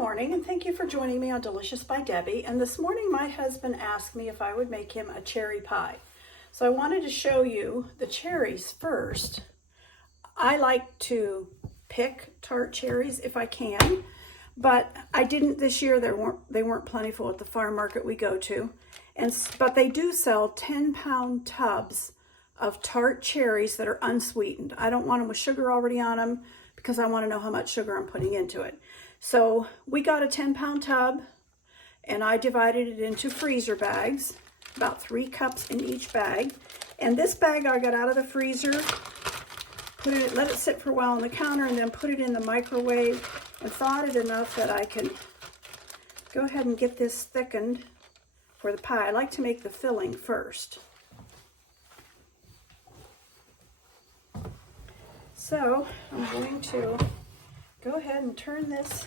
morning, and thank you for joining me on Delicious by Debbie. And this morning my husband asked me if I would make him a cherry pie. So I wanted to show you the cherries first. I like to pick tart cherries if I can, but I didn't this year. They weren't plentiful at the farm market we go to. But they do sell 10-pound tubs of tart cherries that are unsweetened. I don't want them with sugar already on them because I want to know how much sugar I'm putting into it. So we got a 10-pound tub, and I divided it into freezer bags, about 3 cups in each bag. And this bag I got out of the freezer, let it sit for a while on the counter, and then put it in the microwave and thawed it enough that I can go ahead and get this thickened for the pie. I like to make the filling first. So I'm going to go ahead and turn this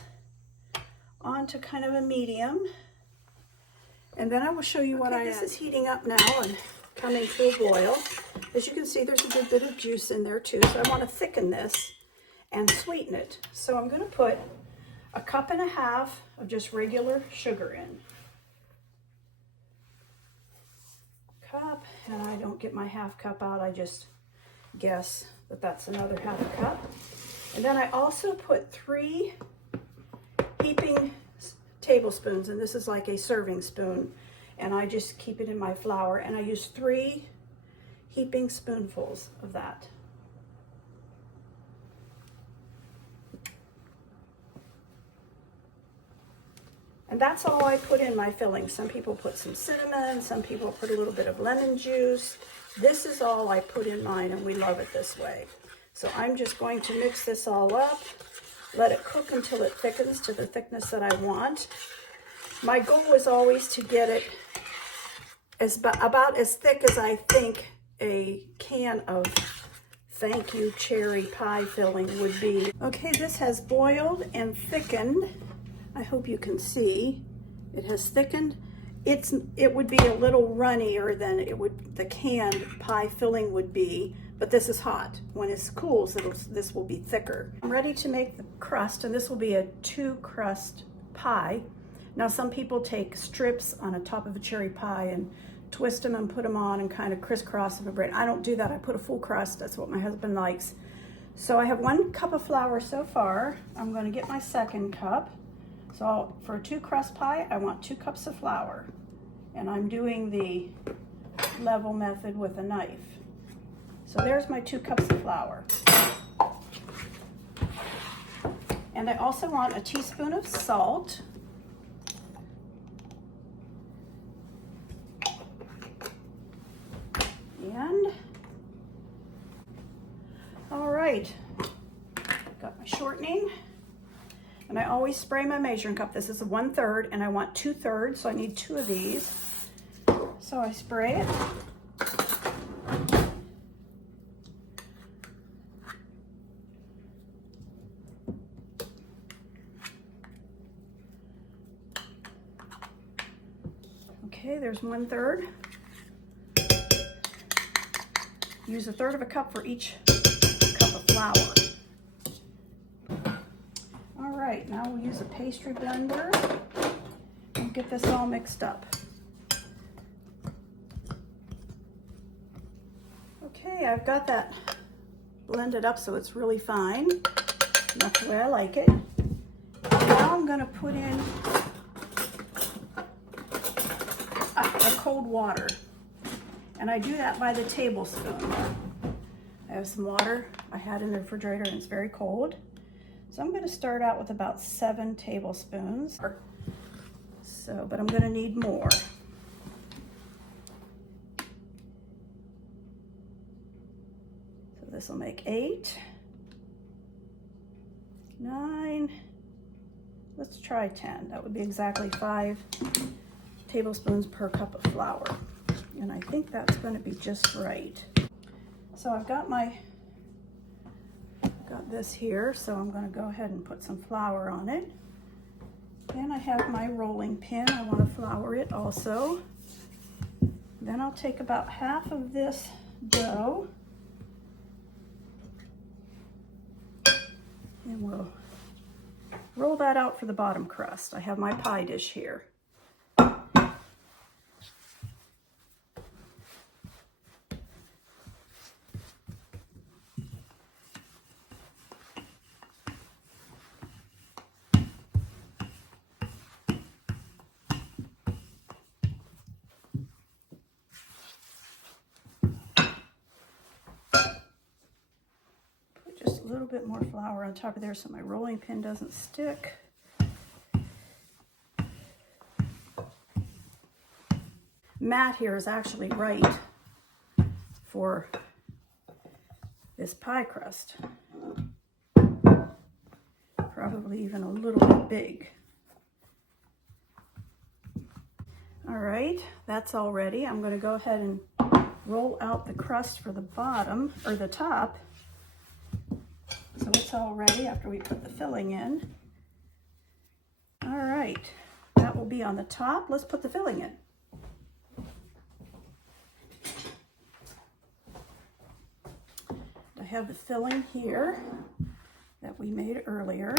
on to kind of a medium, and then I will show you what I add. This is heating up now and coming to a boil. As you can see, there's a good bit of juice in there too, so I want to thicken this and sweeten it. So I'm going to put 1.5 cups of just regular sugar in. Cup, and I don't get my 1/2 cup out, I just guess that that's another 1/2 cup. And then I also put 3 heaping tablespoons, and this is like a serving spoon, and I just keep it in my flour, and I use 3 heaping spoonfuls of that. And that's all I put in my filling. Some people put some cinnamon, some people put a little bit of lemon juice. This is all I put in mine, and we love it this way. So I'm just going to mix this all up, let it cook until it thickens to the thickness that I want. My goal is always to get it about as thick as I think a can of thank you cherry pie filling would be. Okay, this has boiled and thickened. I hope you can see it has thickened. It would be a little runnier than the canned pie filling would be, but this is hot. When it cools, this will be thicker. I'm ready to make the crust, and this will be a 2-crust pie. Now, some people take strips on the top of a cherry pie and twist them and put them on and kind of crisscross them a bread. I don't do that. I put a full crust. That's what my husband likes. So I have 1 cup of flour so far. I'm going to get my 2nd cup. So for a 2-crust pie, I want 2 cups of flour, and I'm doing the level method with a knife. So there's my 2 cups of flour. And I also want a teaspoon of salt. And, all right, got my shortening. And I always spray my measuring cup. This is a 1/3, and I want 2/3, so I need 2 of these. So I spray it. Okay, there's 1/3. Use 1/3 cup for each cup of flour. All right, now we'll use a pastry blender and get this all mixed up. Okay, I've got that blended up so it's really fine. That's the way I like it. Now I'm going to put in a cold water, and I do that by the tablespoon. I have some water I had in the refrigerator, and it's very cold. So I'm going to start out with about 7 tablespoons. So, but I'm going to need more. So this will make 8, 9, let's try 10. That would be exactly 5 tablespoons per cup of flour. And I think that's going to be just right. So I've got this here, so I'm going to go ahead and put some flour on it. Then I have my rolling pin. I want to flour it also. Then I'll take about half of this dough, and we'll roll that out for the bottom crust. I have my pie dish here. Just a little bit more flour on top of there so my rolling pin doesn't stick. Matt here is actually right for this pie crust. Probably even a little bit big. All right, that's all ready. I'm going to go ahead and roll out the crust for the bottom, or the top. So it's all ready after we put the filling in. All right, that will be on the top. Let's put the filling in. I have the filling here that we made earlier.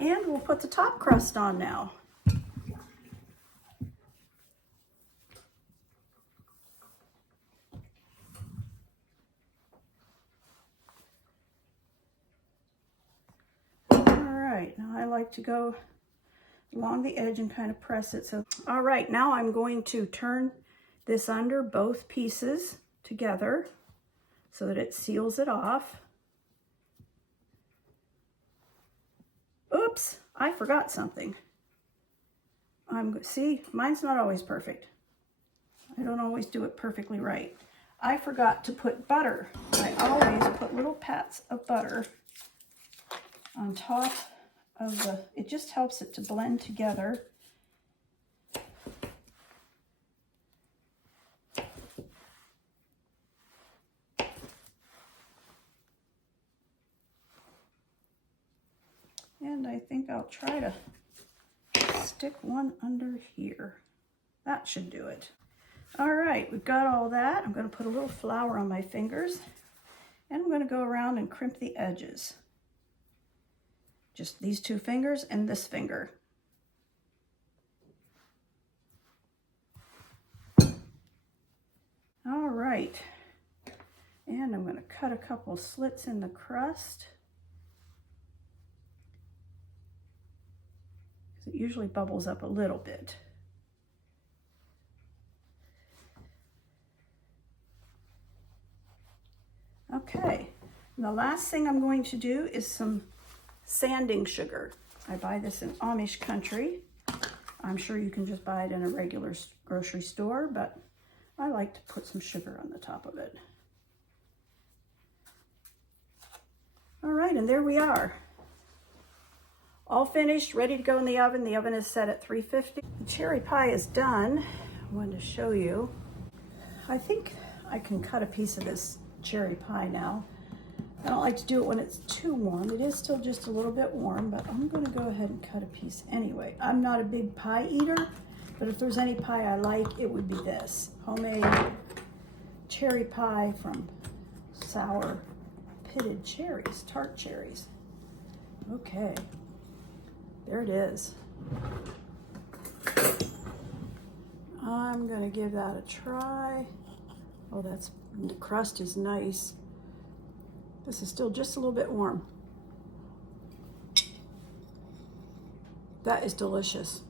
And we'll put the top crust on now. All right, now I like to go along the edge and kind of press it. So, all right, now I'm going to turn this under both pieces together so that it seals it off. Oops, I forgot something. See, mine's not always perfect. I don't always do it perfectly right. I forgot to put butter. I always put little pats of butter on top of the, it just helps it to blend together. And I think I'll try to stick one under here. That should do it. All right, we've got all that. I'm going to put a little flour on my fingers, and I'm going to go around and crimp the edges. Just these two fingers and this finger. All right, and I'm going to cut a couple slits in the crust. It usually bubbles up a little bit. Okay, and the last thing I'm going to do is some sanding sugar. I buy this in Amish country. I'm sure you can just buy it in a regular grocery store, but I like to put some sugar on the top of it. All right, and there we are. All finished, ready to go in the oven. The oven is set at 350. The cherry pie is done. I wanted to show you. I think I can cut a piece of this cherry pie now. I don't like to do it when it's too warm. It is still just a little bit warm, but I'm going to go ahead and cut a piece anyway. I'm not a big pie eater, but if there's any pie I like, it would be this. Homemade cherry pie from sour pitted cherries, tart cherries. Okay. There it is. I'm gonna give that a try. Oh, the crust is nice. This is still just a little bit warm. That is delicious.